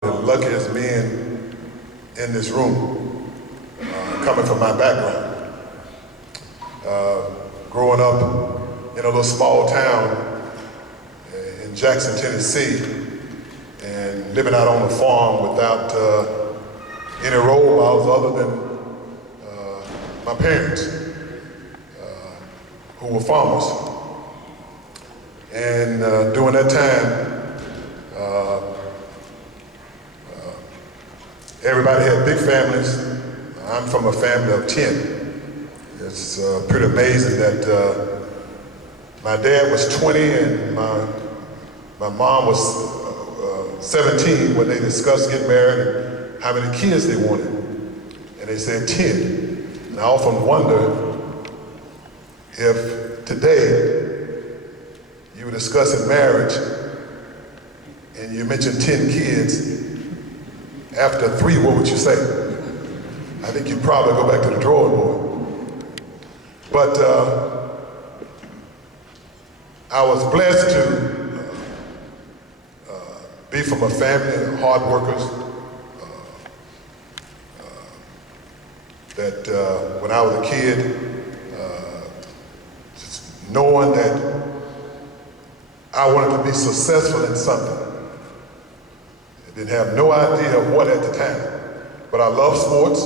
The luckiest men in this room, coming from my background. Growing up in a little small town in Jackson, Tennessee, and living out on a farm without any role models other than my parents, who were farmers. And during that time, everybody had big families. I'm from a family of 10. It's pretty amazing that my dad was 20 and my mom was 17 when they discussed getting married and how many kids they wanted. And they said 10. And I often wonder if today you were discussing marriage and you mentioned 10 kids, after 3, what would you say? I think you'd probably go back to the drawing board. But I was blessed to be from a family of hard workers that when I was a kid, just knowing that I wanted to be successful in something. I didn't have no idea of what at the time, but I love sports.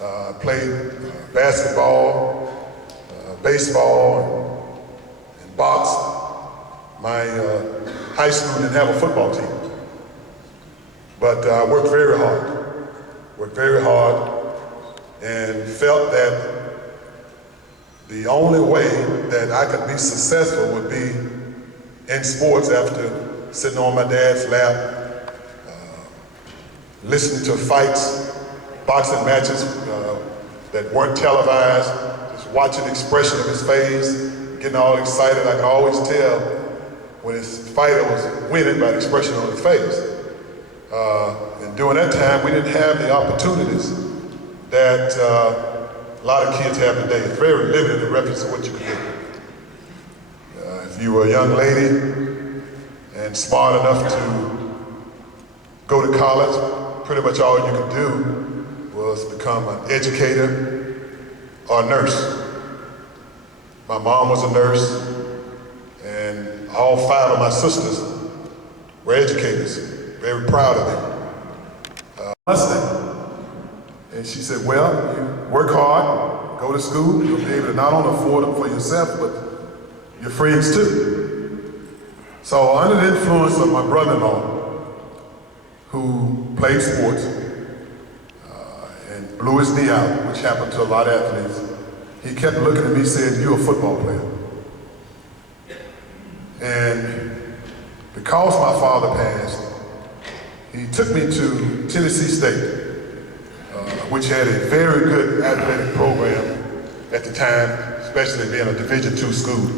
I played basketball, baseball, and boxed. My high school didn't have a football team, but I worked very hard, and felt that the only way that I could be successful would be in sports after sitting on my dad's lap, listening to fights, boxing matches that weren't televised, just watching the expression of his face, getting all excited. I could always tell when his fighter was winning by the expression on his face. And during that time, we didn't have the opportunities that a lot of kids have today. It's very limited in reference to what you can do. If you were a young lady and smart enough to go to college, pretty much all you could do was become an educator or a nurse. My mom was a nurse, and all 5 of my sisters were educators. Very proud of them. And she said, well, you work hard, go to school, you'll be able to not only afford them for yourself, but your friends too. So under the influence of my brother-in-law, who played sports and blew his knee out, which happened to a lot of athletes, he kept looking at me saying, you're a football player. And because my father passed, he took me to Tennessee State, which had a very good athletic program at the time, especially being a Division II school.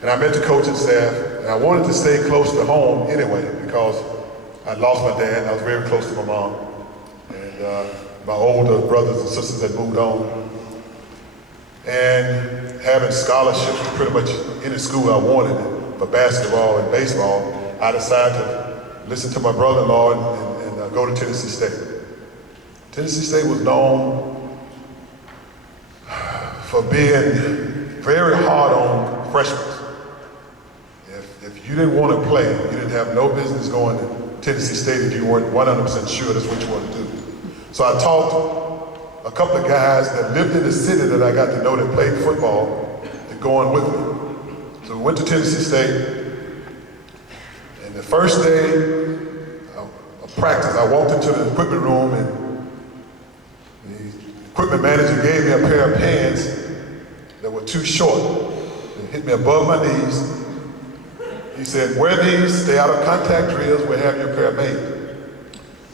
And I met the coaching staff, and I wanted to stay close to home anyway because I lost my dad and I was very close to my mom. And my older brothers and sisters had moved on. And having scholarships pretty much any school I wanted for basketball and baseball, I decided to listen to my brother-in-law and go to Tennessee State. Tennessee State was known for being very hard on freshmen. If you didn't want to play, you didn't have no business going to Tennessee State if you weren't 100% sure that's what you wanted to do. So I talked a couple of guys that lived in the city that I got to know that played football to go on with me. So we went to Tennessee State, and the first day of practice, I walked into the equipment room and the equipment manager gave me a pair of pants that were too short. They hit me above my knees. He said, wear these, stay out of contact drills, we'll have your pair made.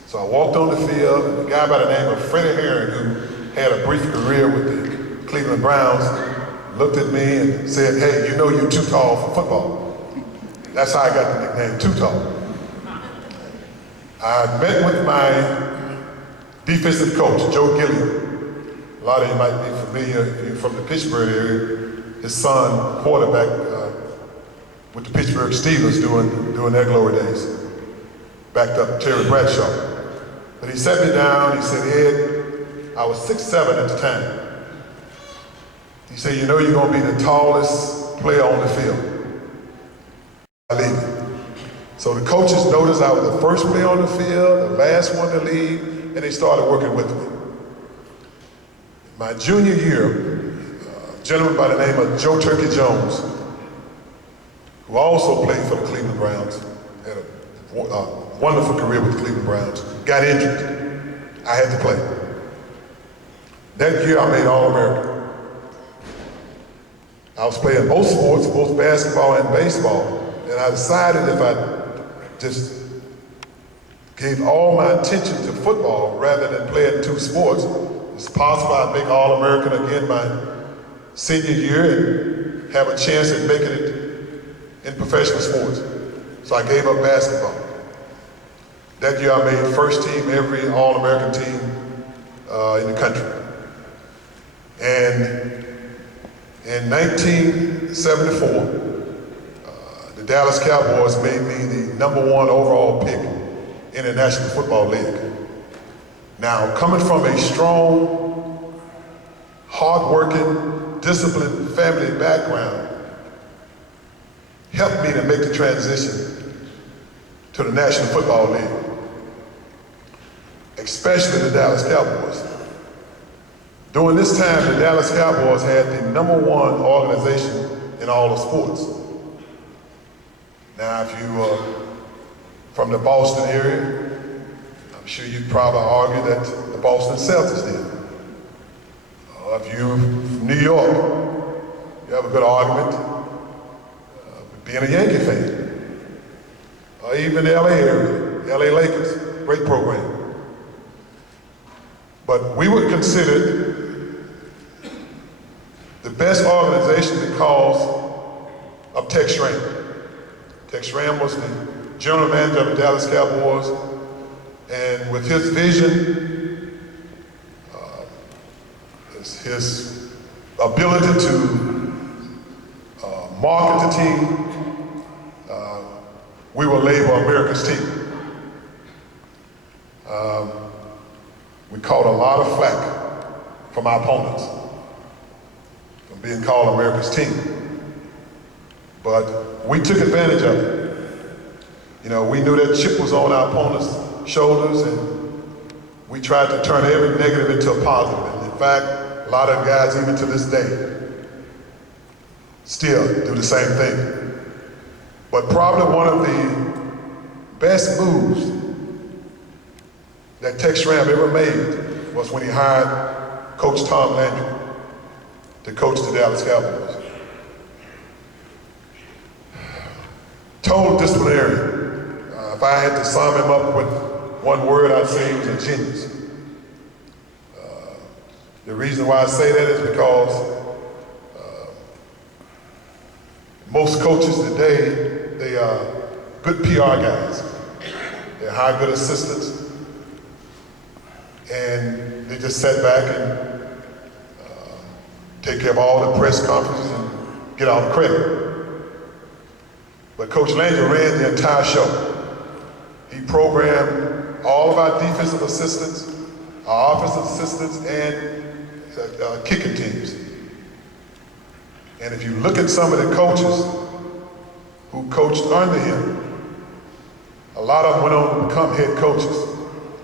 So I walked on the field, and a guy by the name of Freddie Herring, who had a brief career with the Cleveland Browns, looked at me and said, hey, you know you're too tall for football. That's how I got the nickname, Too Tall. I met with my defensive coach, Joe Gilliam. A lot of you might be familiar if you're from the Pittsburgh area. His son, quarterback, with the Pittsburgh Steelers during their glory days. backed up Terry Bradshaw. But he sat me down, he said, Ed, I was 6'7" at the time. He said, you know you're gonna be the tallest player on the field. I leave it. So the coaches noticed I was the first player on the field, the last one to leave, and they started working with me. My junior year, a gentleman by the name of Joe Turkey Jones, who also played for the Cleveland Browns, had a wonderful career with the Cleveland Browns, got injured. I had to play. That year I made All-American. I was playing both sports, both basketball and baseball, and I decided if I just gave all my attention to football rather than playing two sports, it's possible I'd make All-American again my senior year and have a chance at making it in professional sports. So I gave up basketball. That year I made first team every All-American team in the country. And in 1974, the Dallas Cowboys made me the #1 overall pick in the National Football League. Now, coming from a strong, hard-working, disciplined family background helped me to make the transition to the National Football League, especially the Dallas Cowboys. During this time, the Dallas Cowboys had the #1 organization in all of sports. Now, if you are from the Boston area, I'm sure you'd probably argue that the Boston Celtics did. If you're from New York, you have a good argument being a Yankee fan. Or even the LA area, the LA Lakers, great program. But we would consider the best organization because of Tex Schramm. Tex Schramm was the general manager of the Dallas Cowboys, and with his vision, his ability to market the team, we were labeled America's team. We caught a lot of flack from our opponents from being called America's team. But we took advantage of it. You know, we knew that chip was on our opponents' shoulders, and we tried to turn every negative into a positive. And in fact, a lot of guys, even to this day, still do the same thing. But probably one of the best moves that Tex Schramm ever made was when he hired Coach Tom Landry to coach the Dallas Cowboys. Total disciplinarian. If I had to sum him up with one word, I'd say he was a genius. The reason why I say that is because most coaches today, they are good PR guys. They hire good assistants, and they just sit back and take care of all the press conferences and get all the credit. But Coach Landry ran the entire show. He programmed all of our defensive assistants, our offensive assistants, and kicking teams. And if you look at some of the coaches who coached under him, a lot of them went on to become head coaches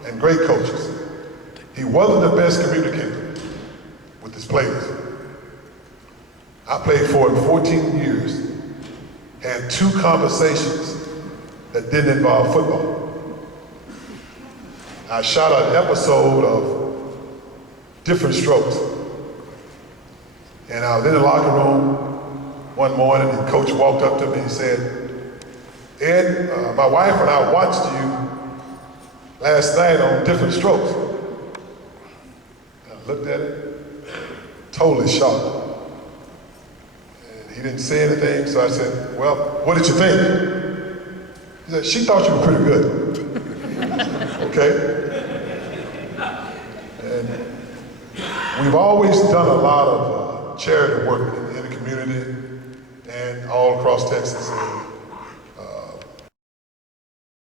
and great coaches. He wasn't the best communicator with his players. I played for him 14 years, had 2 conversations that didn't involve football. I shot an episode of Different Strokes. And I was in the locker room one morning, and Coach walked up to me and said, Ed, my wife and I watched you last night on Different Strokes. I looked at it, totally shocked. And he didn't say anything, so I said, well, what did you think? He said, she thought you were pretty good. Okay? And we've always done a lot of charity work in the community and all across Texas.